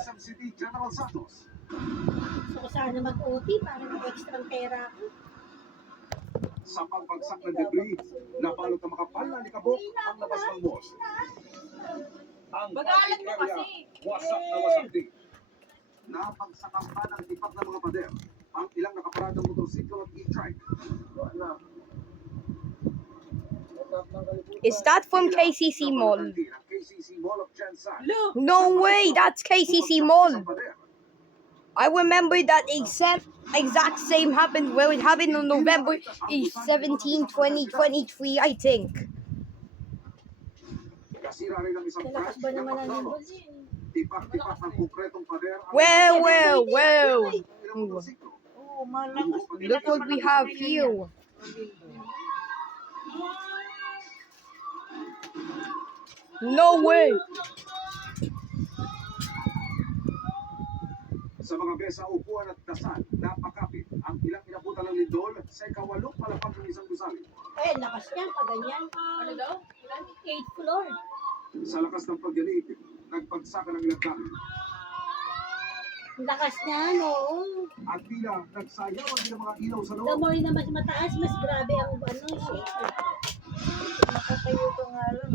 SM City General Santos. So, sana mag-OT para may extra pera ako. Sa pagbagsak ng debris, napalot na makapal na likabok ang labas ng mall. Ang Bagalan mo area, kasi. wasak na wasak din. Napagsakan pa ng ipak ng mga pader ang ilang nakaparadang motorsiklo at e-trike. Is that from KCC Mall? Ang KCC Mall of Jansan. No way, that's KCC Mall. I remember that exact same happened where it happened on November 17, 2023, I think. Kasira rin ang isang Kalakas ba naman ang nandun eh? Tipak-tipak ng konkretong pader ang Well. ilang motorsiklo. Oo, malakas. Look what we have here. No way. Sa mga besa, upuan at dasal, napakapit ang ilang inabutan ng lindol sa ikawalong palapag ng isang gusali. Eh, lakas niyan, pag ganyan. Ano daw? 8th floor. Sa lakas ng pagyanig, nagpagsaka ng ilang gamit. Ang lakas niyan, oo. At tila nagsayaw ang ilang mga ilaw sa The loob. more na mas mataas, mas grabe ang ano, shake. Nakatayo ko nga lang.